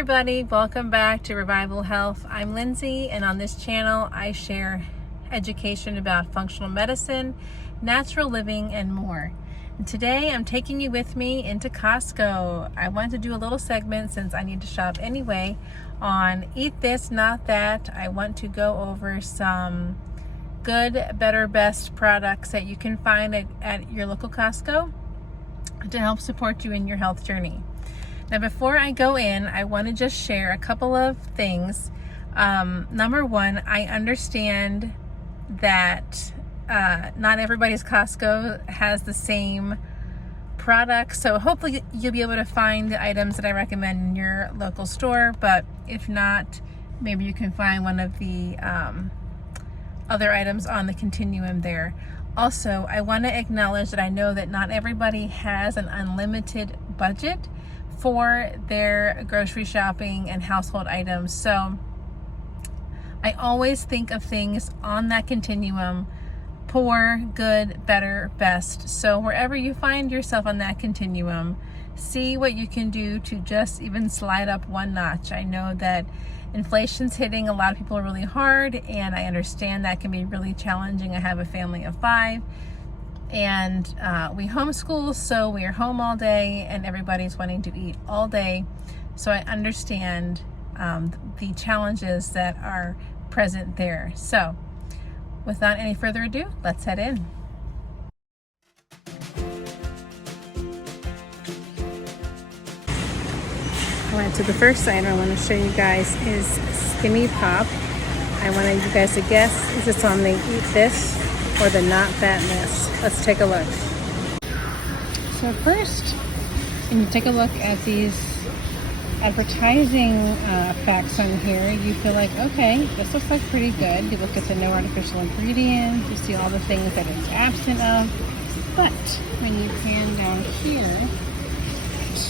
everybody, welcome back to Revival Health. I'm Lindsay, and on this channel I share education about functional medicine, natural living, and more. And today I'm taking you with me into Costco. I wanted to do a little segment since I need to shop anyway on Eat This, Not That. I want to go over some good, better, best products that you can find at your local Costco to help support you in your health journey. Now, before I go in, I want to just share a couple of things. Number one, I understand that not everybody's Costco has the same products, so hopefully you'll be able to find the items that I recommend in your local store, but if not, maybe you can find one of the other items on the continuum there. Also, I want to acknowledge that I know that not everybody has an unlimited budget for their grocery shopping and household items. So I always think of things on that continuum: poor, good, better, best. So wherever you find yourself on that continuum, see what you can do to just even slide up one notch. I know that inflation's hitting a lot of people really hard, and I understand that can be really challenging. I have a family of 5, and we homeschool, so we are home all day, and everybody's wanting to eat all day. So I understand the challenges that are present there. So without any further ado, let's head in. Alright, so the first item I want to show you guys is Skinny Pop. I want you guys to guess, is this on the Eat This or the Not That list? Let's take a look. So first, when you take a look at these advertising facts on here, you feel like, okay, this looks like pretty good. You look at the no artificial ingredients, you see all the things that it's absent of, but when you pan down here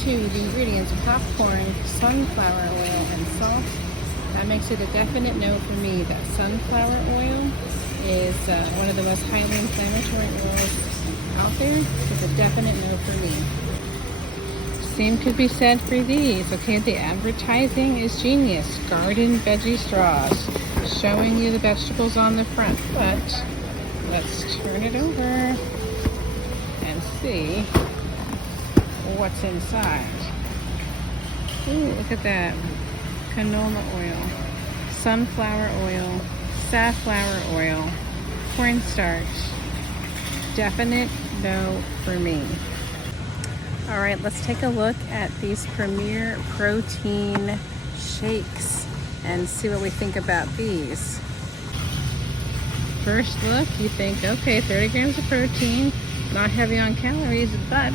to the ingredients: popcorn, sunflower oil, and salt, that makes it a definite no for me. That sunflower oil is one of the most highly inflammatory oils out there. It's a definite no for me. Same could be said for these. Okay, the advertising is genius. Garden veggie straws, showing you the vegetables on the front, but let's turn it over and see what's inside. Ooh, look at that. Canola oil, sunflower oil, safflower oil, cornstarch. Definite no for me. All right, let's take a look at these Premier Protein shakes and see what we think about these. First look, you think, okay, 30 grams of protein, not heavy on calories, but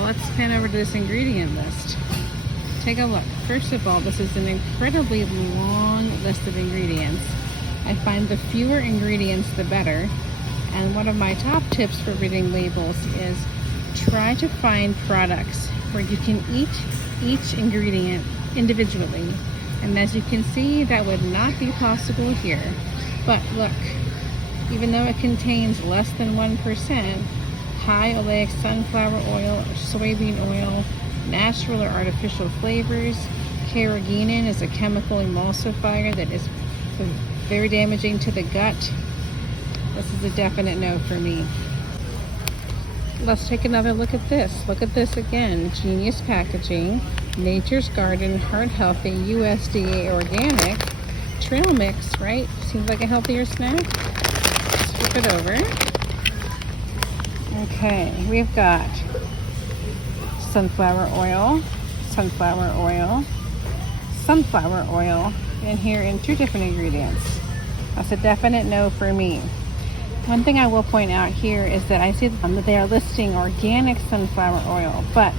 let's pan over to this ingredient list. Take a look. First of all, this is an incredibly long list of ingredients. I find the fewer ingredients, the better. And one of my top tips for reading labels is try to find products where you can eat each ingredient individually. And as you can see, that would not be possible here. But look, even though it contains less than 1%, high oleic sunflower oil or soybean oil, natural or artificial flavors. Carrageenan is a chemical emulsifier that is very damaging to the gut. This is a definite no for me. Let's take another look at this. Look at this again. Genius packaging, Nature's Garden, heart healthy, USDA organic, trail mix, right? Seems like a healthier snack. Let's flip it over. Okay, we've got sunflower oil, sunflower oil, sunflower oil in here in 2 different ingredients. That's a definite no for me. One thing I will point out here is that I see that they are listing organic sunflower oil, but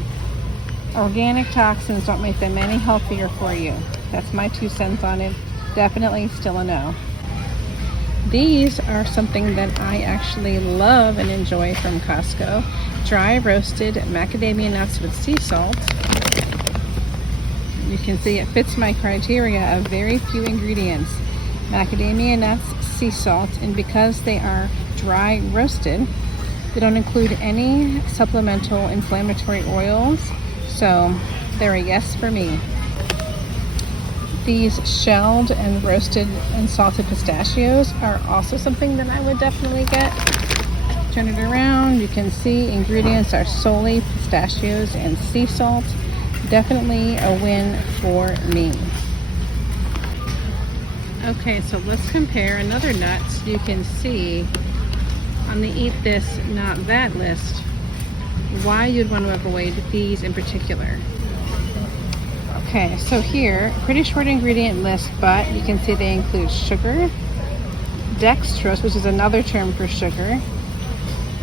organic toxins don't make them any healthier for you. That's my 2 cents on it. Definitely still a no. These are something that I actually love and enjoy from Costco. Dry roasted macadamia nuts with sea salt. You can see it fits my criteria of very few ingredients. Macadamia nuts, sea salt, and because they are dry roasted, they don't include any supplemental inflammatory oils. So they're a yes for me. These shelled and roasted and salted pistachios are also something that I would definitely get. Turn it around, you can see ingredients are solely pistachios and sea salt. Definitely a win for me. Okay, so let's compare another nut so you can see on the eat this, not that list, why you'd want to avoid these in particular. Okay, so here, pretty short ingredient list, but you can see they include sugar, dextrose, which is another term for sugar,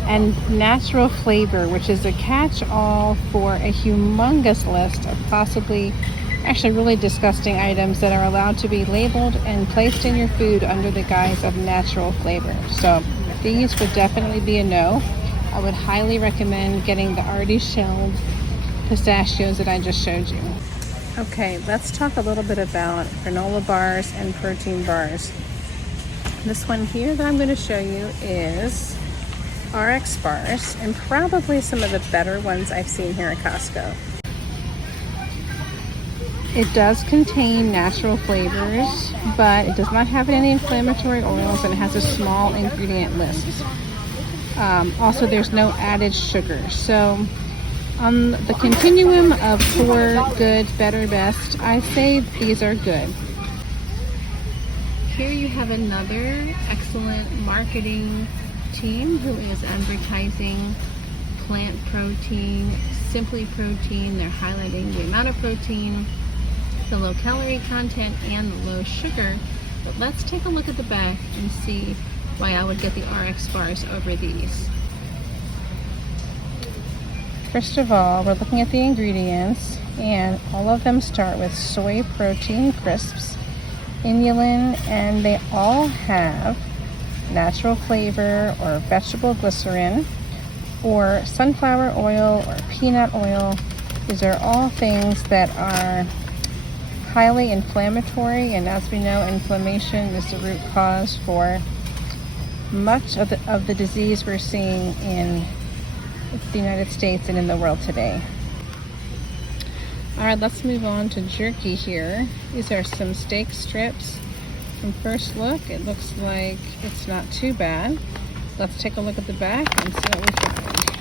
and natural flavor, which is a catch-all for a humongous list of possibly actually really disgusting items that are allowed to be labeled and placed in your food under the guise of natural flavor. So these would definitely be a no. I would highly recommend getting the already shelled pistachios that I just showed you. Okay, let's talk a little bit about granola bars and protein bars. This one here that I'm going to show you is RX bars, and probably some of the better ones I've seen here at Costco. It does contain natural flavors, but it does not have any inflammatory oils, and it has a small ingredient list. Also, there's no added sugar. So on the continuum of poor, good, better, best, I say these are good. Here you have another excellent marketing team who is advertising plant protein, simply protein. They're highlighting the amount of protein, the low calorie content, and the low sugar. But let's take a look at the back and see why I would get the RX bars over these. First of all, we're looking at the ingredients, and all of them start with soy protein crisps, inulin, and they all have natural flavor or vegetable glycerin or sunflower oil or peanut oil. These are all things that are highly inflammatory, and as we know, inflammation is the root cause for much of the disease we're seeing in the United States and in the world today. All right, let's move on to jerky here. These are some steak strips. From first look, it looks like it's not too bad. Let's take a look at the back and see what we find.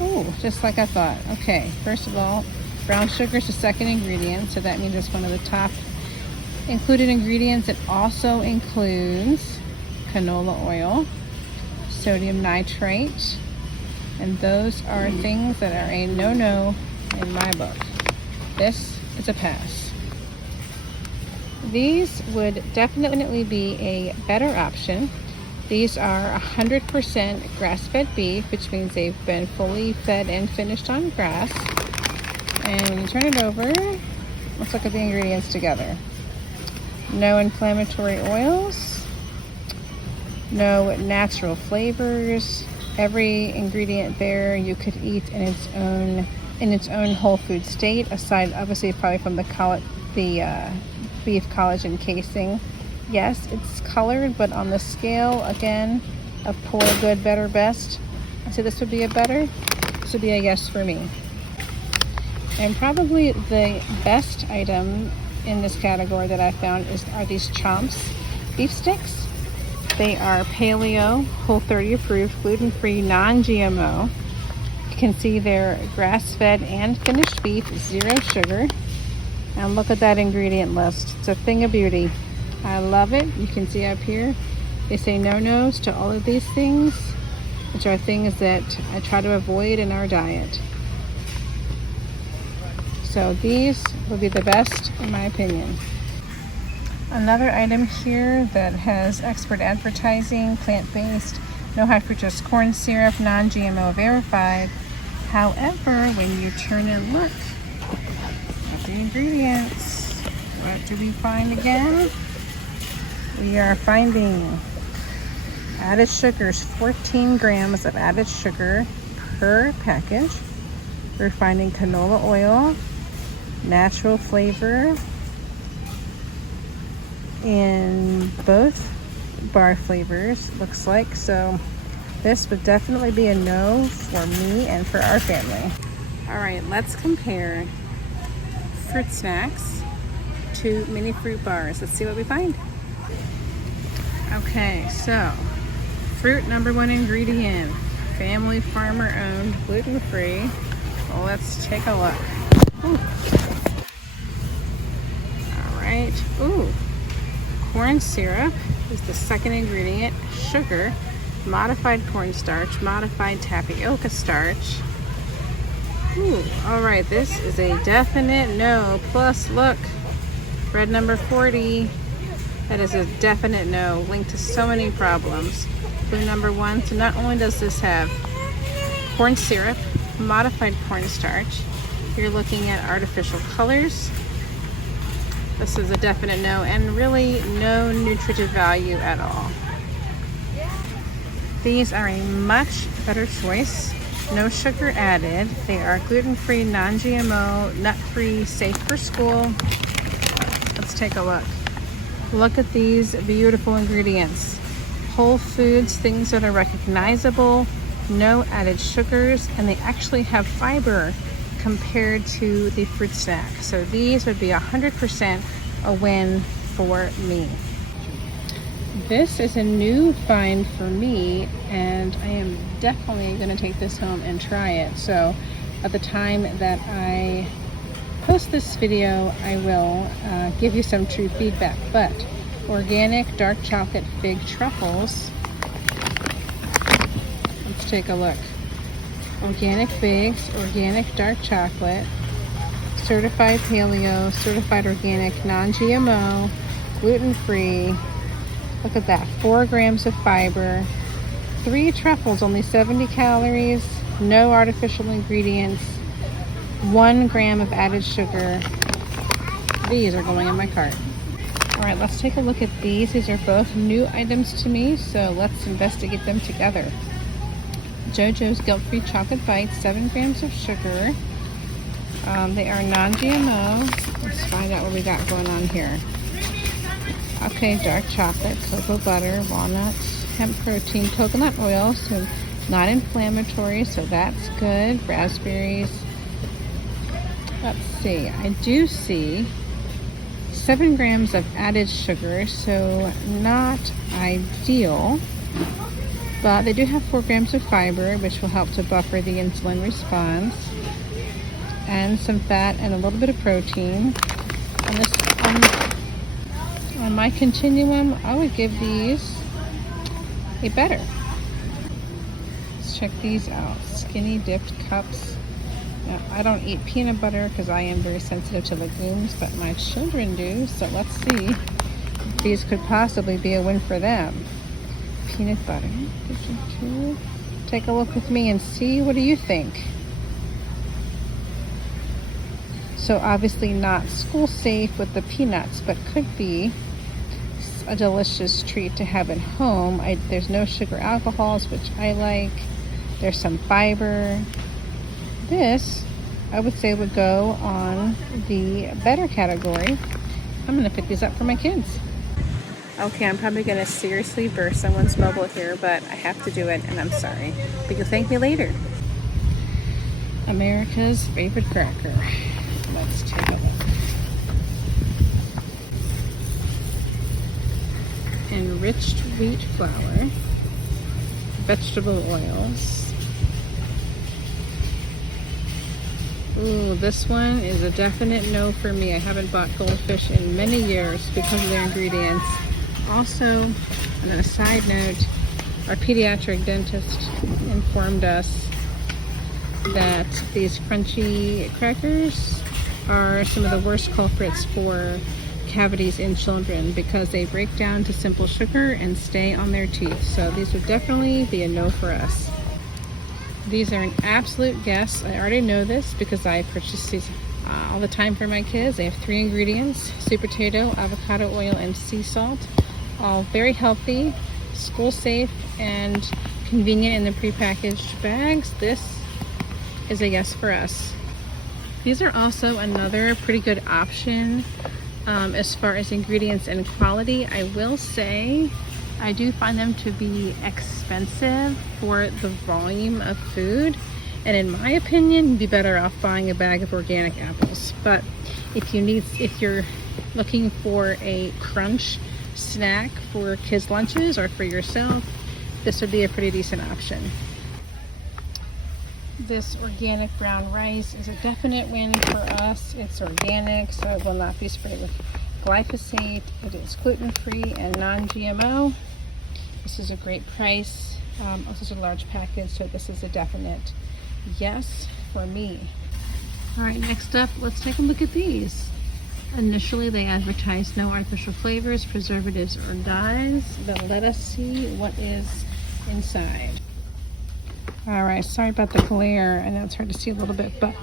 Oh, just like I thought. Okay, first of all, brown sugar is the second ingredient, so that means it's one of the top included ingredients. It also includes canola oil, sodium nitrate, and those are things that are a no-no in my book. This is a pass. These would definitely be a better option. These are 100% grass-fed beef, which means they've been fully fed and finished on grass. And when you turn it over, let's look at the ingredients together. No inflammatory oils, no natural flavors. Every ingredient there you could eat in its own whole food state, aside obviously probably from the beef collagen casing. Yes, it's colored, but on the scale again of poor, good, better, best, so this would be a better. This would be a yes for me. And probably the best item in this category that I found are these Chomps beef sticks. They are paleo, Whole30 approved, gluten-free, non-GMO. You can see they're grass-fed and finished beef, 0 sugar. And look at that ingredient list. It's a thing of beauty. I love it. You can see up here, they say no-nos to all of these things, which are things that I try to avoid in our diet. So these would be the best in my opinion. Another item here that has expert advertising, plant-based, no high fructose corn syrup, non-GMO verified. However, when you turn and look at the ingredients, what do we find again? We are finding added sugars, 14 grams of added sugar per package. We're finding canola oil, natural flavor in both bar flavors, looks like. So this would definitely be a no for me and for our family. All right, let's compare fruit snacks 2 mini fruit bars. Let's see what we find. Okay, so fruit number 1 ingredient, family farmer owned, gluten-free. Well, let's take a look. Ooh. All right. Ooh. Corn syrup is the second ingredient. Sugar, modified cornstarch, modified tapioca starch. Ooh, all right, this is a definite no. Plus, look, bread number 40. That is a definite no, linked to so many problems. Clue number 1, so not only does this have corn syrup, modified cornstarch, you're looking at artificial colors. This is a definite no, and really no nutritive value at all. These are a much better choice. No sugar added. They are gluten-free, non-GMO, nut-free, safe for school. Let's take a look. Look at these beautiful ingredients. Whole foods, things that are recognizable, no added sugars, and they actually have fiber compared to the fruit snack. So these would be 100% a win for me. This is a new find for me, and I am definitely going to take this home and try it. So at the time that I post this video, I will give you some true feedback. But organic dark chocolate fig truffles, let's take a look. Organic figs, organic dark chocolate, certified paleo, certified organic, non-GMO, gluten-free. Look at that, 4 grams of fiber, 3 truffles, only 70 calories, no artificial ingredients, 1 gram of added sugar. These are going in my cart. All right, let's take a look at these. These are both new items to me, so let's investigate them together. JoJo's Guilt-Free Chocolate Bites, 7 grams of sugar. They are non-GMO. Let's find out what we got going on here. Okay, dark chocolate, cocoa butter, walnuts, hemp protein, coconut oil, so not inflammatory, so that's good. Raspberries. Let's see, I do see 7 grams of added sugar, so not ideal, but they do have 4 grams of fiber, which will help to buffer the insulin response, and some fat and a little bit of protein. On my continuum, I would give these a better. Let's check these out. Skinny dipped cups. Now, I don't eat peanut butter because I am very sensitive to legumes, but my children do, so let's see if these could possibly be a win for them. Peanut butter. Take a look with me and see, what do you think? So obviously not school safe with the peanuts, but could be a delicious treat to have at home. There's no sugar alcohols, which I like. There's some fiber. This, I would say, would go on the better category. I'm gonna pick these up for my kids. Okay, I'm probably gonna seriously burst someone's bubble here, but I have to do it, and I'm sorry. But you'll thank me later. America's favorite cracker. Let's take a look. Enriched wheat flour, vegetable oils. Ooh, this one is a definite no for me. I haven't bought goldfish in many years because of their ingredients. Also, on a side note, our pediatric dentist informed us that these crunchy crackers are some of the worst culprits for cavities in children because they break down to simple sugar and stay on their teeth. So these would definitely be a no for us. These are an absolute guess. I already know this because I purchase these all the time for my kids. They have 3 ingredients: sweet potato, avocado oil, and sea salt. All very healthy, school safe, and convenient in the prepackaged bags. This is a yes for us. These are also another pretty good option as far as ingredients and quality. I will say I do find them to be expensive for the volume of food, and in my opinion, you'd be better off buying a bag of organic apples. But if you're looking for a crunch snack for kids' lunches or for yourself, this would be a pretty decent option. This organic brown rice is a definite win for us. It's organic, so it will not be sprayed with glyphosate. It is gluten-free and non-GMO. This is a great price. This is a large package, so this is a definite yes for me. All right, next up, let's take a look at these. Initially, they advertised no artificial flavors, preservatives, or dyes, but let us see what is inside. All right, sorry about the glare. I know it's hard to see a little bit, but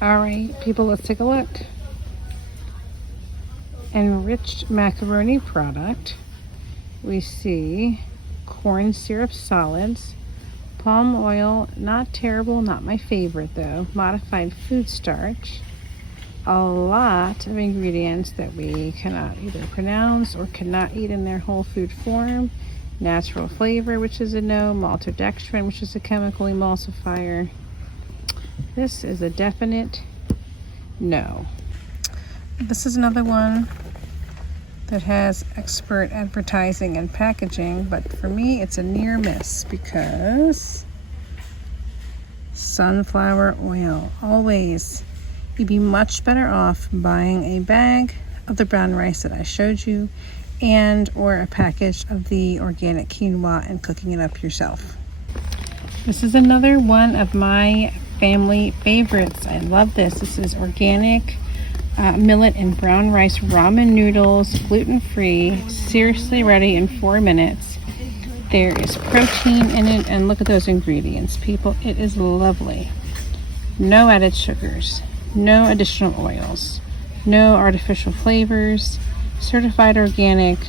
all right, people, let's take a look. Enriched macaroni product. We see corn syrup solids, palm oil, not terrible, not my favorite though, modified food starch, a lot of ingredients that we cannot either pronounce or cannot eat in their whole food form, natural flavor, which is a no, maltodextrin, which is a chemical emulsifier. This is a definite no. This is another one that has expert advertising and packaging, but for me it's a near miss because sunflower oil. Always, you'd be much better off buying a bag of the brown rice that I showed you and or a package of the organic quinoa and cooking it up yourself. This is another one of my family favorites. I love this. This is organic millet and brown rice ramen noodles, gluten-free, seriously ready in 4 minutes. There is protein in it, and look at those ingredients, people. It is lovely. No added sugars, no additional oils, no artificial flavors, certified organic.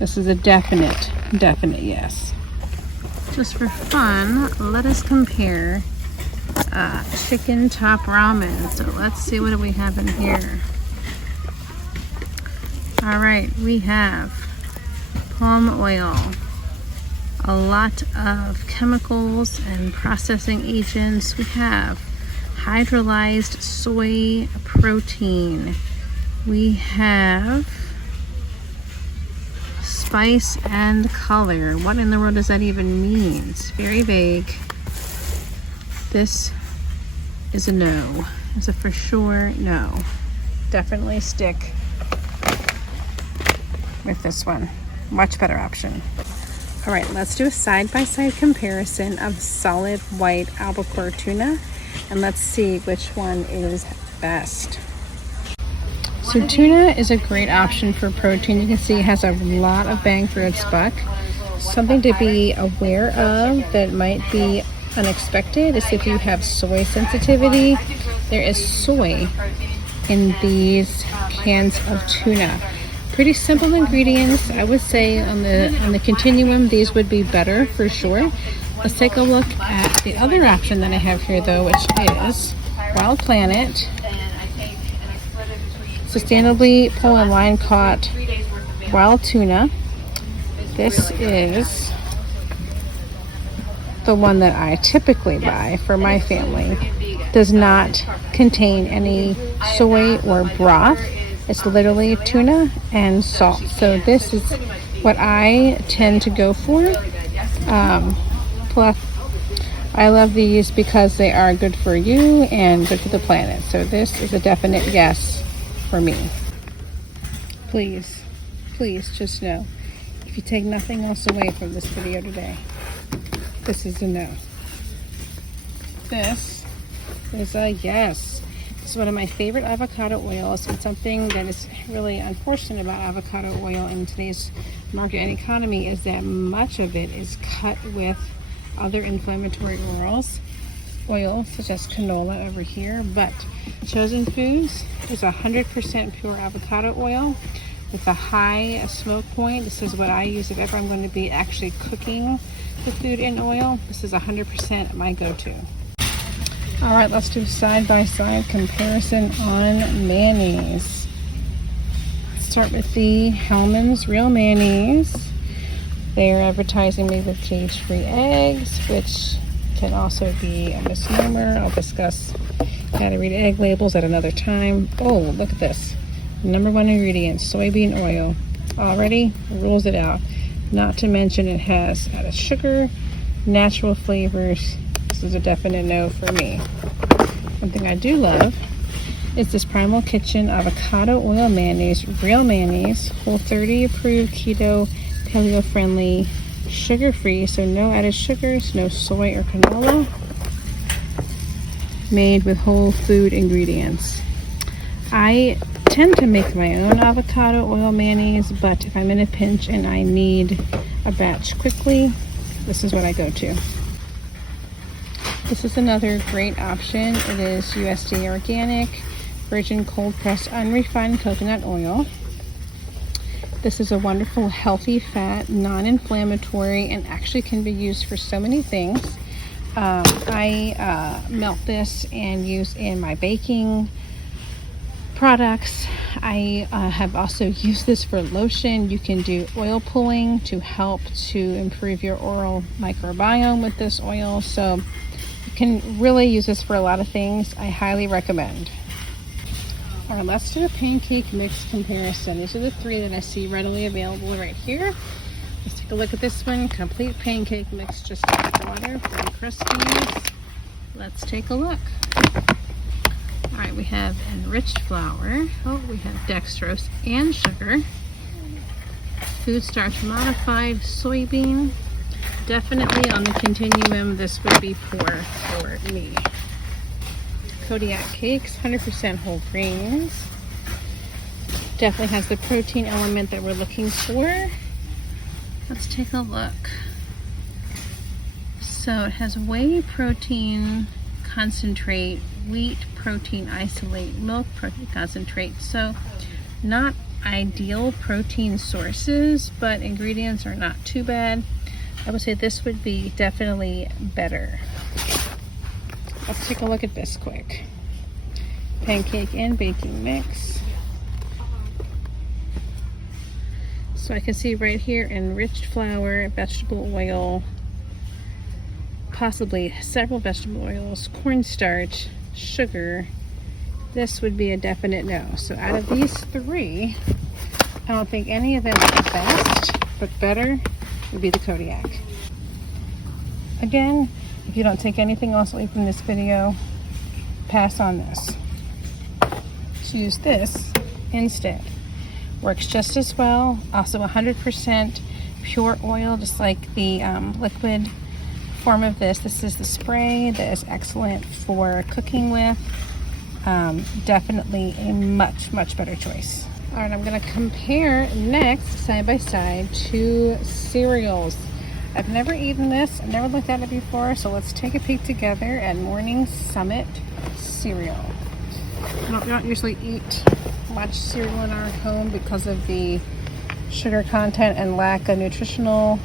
This is a definite yes. Just for fun, let us compare chicken top ramen. So let's see, what do we have in here? All right, we have palm oil, a lot of chemicals and processing agents. We have hydrolyzed soy protein. We have spice and color. What in the world does that even mean? It's very vague. This is a no. It's a for sure no. Definitely stick with this one. Much better option. All right, let's do a side-by-side comparison of solid white albacore tuna, and let's see which one is best. So tuna is a great option for protein. You can see it has a lot of bang for its buck. Something to be aware of that might be unexpected is if you have soy sensitivity. There is soy in these cans of tuna. Pretty simple ingredients. I would say on the continuum these would be better for sure. Let's take a look at the other option that I have here though, which is Wild Planet sustainably pull and line caught wild tuna. This is the one that I typically buy for my family. Does not contain any soy or broth. It's literally tuna and salt. So this is what I tend to go for. Plus, I love these because they are good for you and good for the planet. So this is a definite yes for me. Please just know, if you take nothing else away from this video today, this is a no. This is a yes. This is one of my favorite avocado oils, and something that is really unfortunate about avocado oil in today's market and economy is that much of it is cut with other inflammatory oils, such as canola over here, but Chosen Foods is 100% pure avocado oil with a high smoke point. This is what I use if ever I'm going to be actually cooking the food in oil. This is 100% my go-to. All right, let's do side-by-side comparison on mayonnaise. Start with the Hellmann's Real Mayonnaise. They're advertising me with cage-free eggs, which can also be a misnomer. I'll discuss how to read egg labels at another time. Oh, look at this. Number one ingredient, soybean oil. Already rules it out. Not to mention it has added sugar, natural flavors. This is a definite no for me. One thing I do love is this Primal Kitchen avocado oil mayonnaise, real mayonnaise, Whole30 approved, keto, paleo friendly, sugar free, so no added sugars, no soy or canola, made with whole food ingredients. I tend to make my own avocado oil mayonnaise, but if I'm in a pinch and I need a batch quickly, this is what I go to. This is another great option. It is USDA organic, virgin cold pressed unrefined coconut oil. This is a wonderful healthy fat, non-inflammatory, and actually can be used for so many things. I melt this and use in my baking products. I have also used this for lotion. You can do oil pulling to help to improve your oral microbiome with this oil. So you can really use this for a lot of things. I highly recommend. All right, let's do a pancake mix comparison. These are the three that I see readily available right here. Let's take a look at this one. Complete pancake mix, just like water from Crispies. Let's take a look. All right, we have enriched flour. Oh, we have dextrose and sugar. Food starch modified soybean. Definitely on the continuum, this would be poor for me. Kodiak cakes, 100% whole grains. Definitely has the protein element that we're looking for. Let's take a look. So it has whey protein concentrate, wheat protein isolate, milk protein concentrate. So not ideal protein sources, but ingredients are not too bad. I would say this would be definitely better. Let's take a look at this quick. Pancake and baking mix. So I can see right here enriched flour, vegetable oil, possibly several vegetable oils, cornstarch, sugar. This would be a definite no. So out of these three, I don't think any of them are the best, but better would be the Kodiak. Again, if you don't take anything else away from this video, pass on this. Choose this instead. Works just as well. Also 100% pure oil, just like the liquid form of this. This is the spray that is excellent for cooking with. Definitely a much better choice. All right, I'm going to compare next side by side two cereals. I've never eaten this, I've never looked at it before, so let's take a peek together at Morning Summit cereal. We don't usually eat much cereal in our home because of the sugar content and lack of nutritional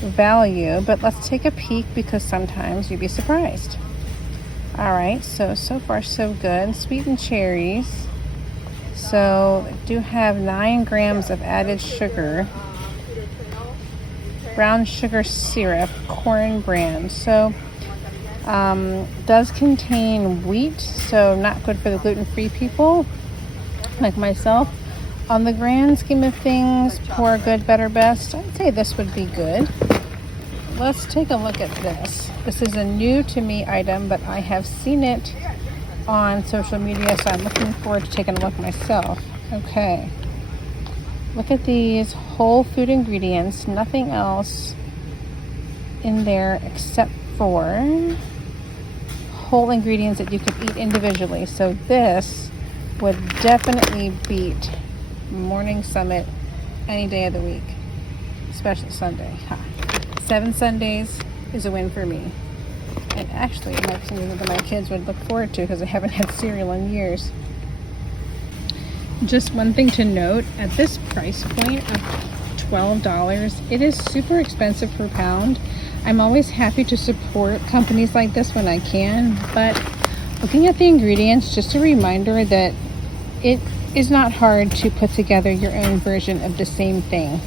value, but let's take a peek because sometimes you'd be surprised. All right, so far so good. Sweetened cherries. So I do have 9 grams of added sugar. Brown sugar syrup, corn bran. So does contain wheat, so not good for the gluten-free people like myself. On the grand scheme of things, poor, good, better, best, I'd say this would be good. Let's take a look at this. This is a new to me item, but I have seen it on social media, so I'm looking forward to taking a look myself. Okay. Look at these whole food ingredients, nothing else in there except for whole ingredients that you could eat individually. So this would definitely beat Morning Summit any day of the week, especially Sunday. 7 Sundays is a win for me. And actually, that's something that my kids would look forward to because I haven't had cereal in years. Just one thing to note, at this price point of $12, it is super expensive per pound. I'm always happy to support companies like this when I can, but looking at the ingredients, just a reminder that it is not hard to put together your own version of the same thing.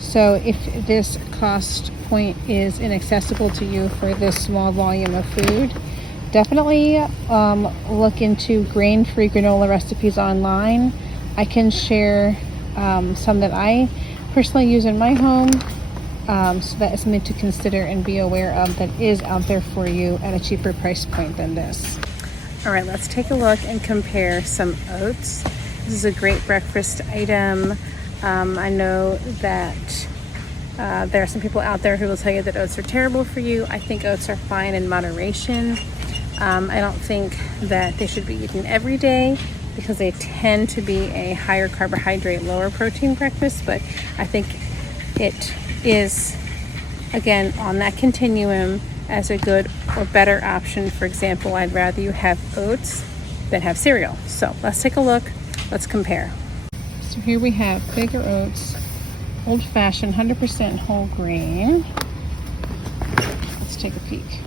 So if this cost point is inaccessible to you for this small volume of food, definitely look into grain-free granola recipes online. I can share some that I personally use in my home, so that is something to consider and be aware of that is out there for you at a cheaper price point than this. All right, let's take a look and compare some oats. This is a great breakfast item. I know that there are some people out there who will tell you that oats are terrible for you. I think oats are fine in moderation. I don't think that they should be eaten every day because they tend to be a higher carbohydrate, lower protein breakfast, but I think it is, again, on that continuum as a good or better option. For example, I'd rather you have oats than have cereal. So let's take a look, let's compare. So here we have bigger oats, old-fashioned, 100% whole grain. Let's take a peek.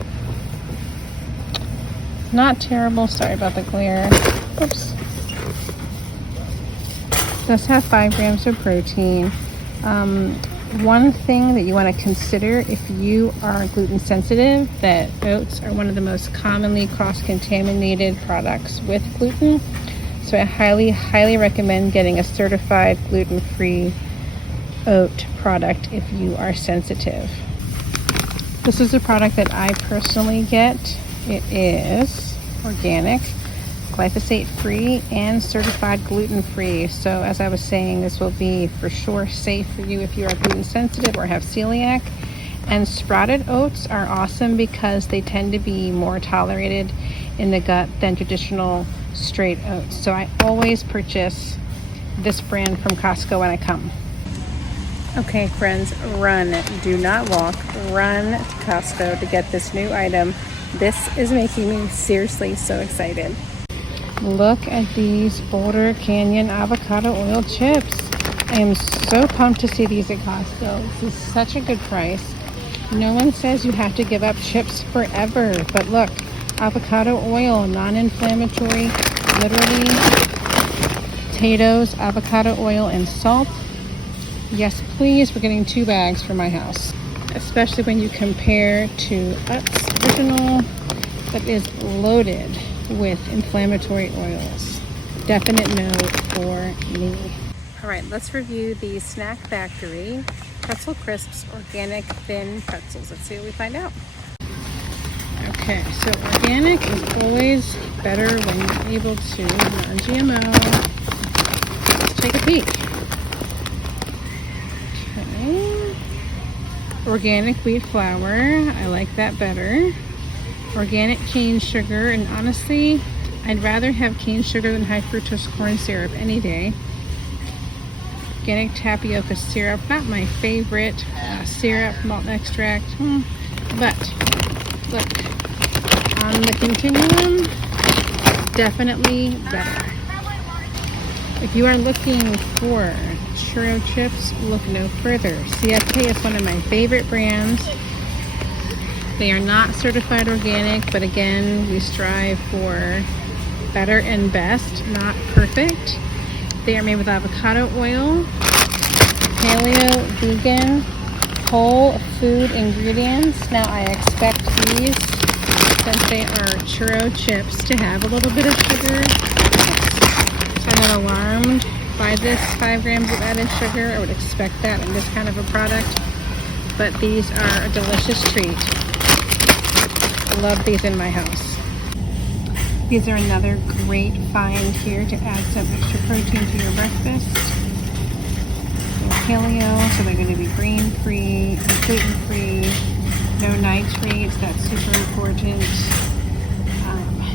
Not terrible, sorry about the glare. Oops. Does have 5 grams of protein. One thing that you want to consider if you are gluten sensitive, that oats are one of the most commonly cross-contaminated products with gluten. So I highly recommend getting a certified gluten-free oat product if you are sensitive. This is a product that I personally get. It is organic, glyphosate-free, and certified gluten-free. So as I was saying, this will be for sure safe for you if you are gluten sensitive or have celiac. And sprouted oats are awesome because they tend to be more tolerated in the gut than traditional straight oats. So I always purchase this brand from Costco when I come. Okay, friends, run. Do not walk. Run to Costco to get this new item. This is making me seriously so excited. Look at these Boulder Canyon avocado oil chips. I am so pumped to see these at Costco. This is such a good price. No one says you have to give up chips forever, but look, avocado oil, non-inflammatory, literally potatoes, avocado oil, and salt. Yes, please, we're getting 2 bags for my house. Especially when you compare to Utz Original, that is loaded with inflammatory oils. Definite no for me. All right, let's review the Snack Factory Pretzel Crisps Organic Thin Pretzels. Let's see what we find out. Okay, so organic is always better when you're able to, non-GMO. Let's take a peek. Okay. Organic wheat flour, I like that better. Organic cane sugar, and honestly, I'd rather have cane sugar than high fructose corn syrup any day. Organic tapioca syrup, not my favorite syrup, malt extract, but look, on the continuum, definitely better. If you are looking for churro chips, look no further. CFK is one of my favorite brands. They are not certified organic, but again, we strive for better and best, not perfect. They are made with avocado oil, paleo, vegan, whole food ingredients. Now I expect these, since they are churro chips, to have a little bit of sugar. So I'm not alarmed by this 5 grams of added sugar. I would expect that in this kind of a product. But these are a delicious treat. I love these in my house. These are another great find here to add some extra protein to your breakfast. They're paleo, so they're going to be grain-free, gluten-free, no nitrates, that's super important.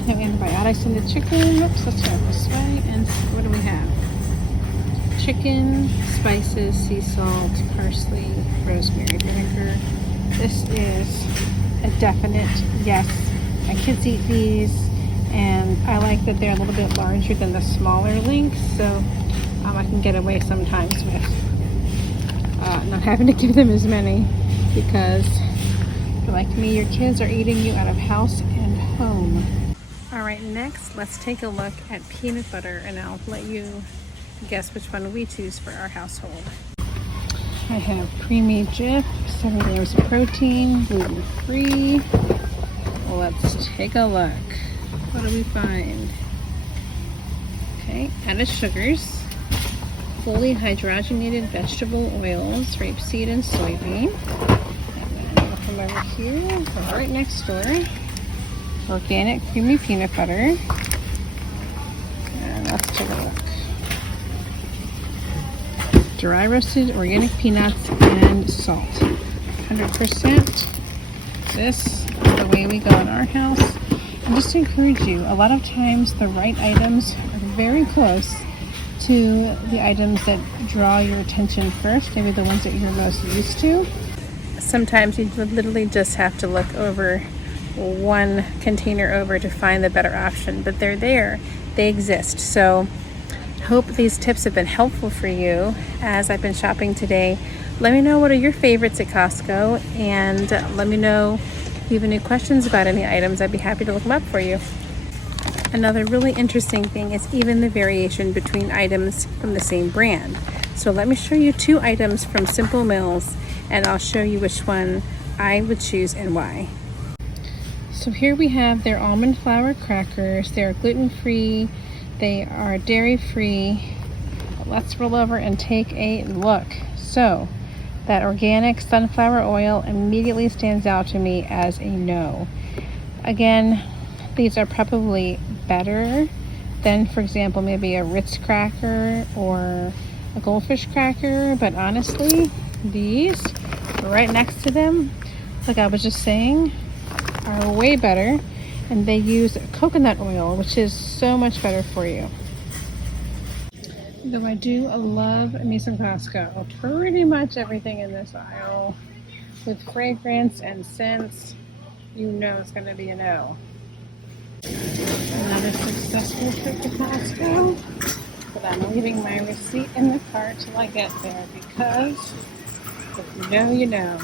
No antibiotics in the chicken. Oops, let's go this way. And what do we have? Chicken, spices, sea salt, parsley, rosemary vinegar. This is a definite yes. My kids eat these, and I like that they're a little bit larger than the smaller links, so I can get away sometimes with not having to give them as many, because if you're like me, your kids are eating you out of house and home. All right, next let's take a look at peanut butter, and I'll let you guess which one we choose for our household. I have pre-made Jif, 7 grams of protein, gluten-free, let's take a look. What do we find? Okay, added sugars, fully hydrogenated vegetable oils, rapeseed and soybean. And then we'll come over here, right next door, organic creamy peanut butter. And let's take a look. Dry roasted organic peanuts and salt. 100%. This is the way we go in our house. And just to encourage you, a lot of times the right items are very close to the items that draw your attention first, maybe the ones that you're most used to. Sometimes you literally just have to look over one container over to find the better option, but they're there, they exist. So hope these tips have been helpful for you as I've been shopping today. Let me know what are your favorites at Costco, and let me know if you have any questions about any items. I'd be happy to look them up for you. Another really interesting thing is even the variation between items from the same brand. So let me show you 2 items from Simple Mills, and I'll show you which one I would choose and why. So here we have their almond flour crackers. They're gluten-free, they are dairy-free. Let's roll over and take a look. So that organic sunflower oil immediately stands out to me as a no. Again, these are probably better than, for example, maybe a Ritz cracker or a Goldfish cracker, but honestly, these right next to them, like I was just saying, are way better, and they use coconut oil, which is so much better for you. Though I do love me some Costco. Pretty much everything in this aisle with fragrance and scents, you know it's going to be a no. Another successful trip to Costco, but I'm leaving my receipt in the cart till I get there, because if you know, you know.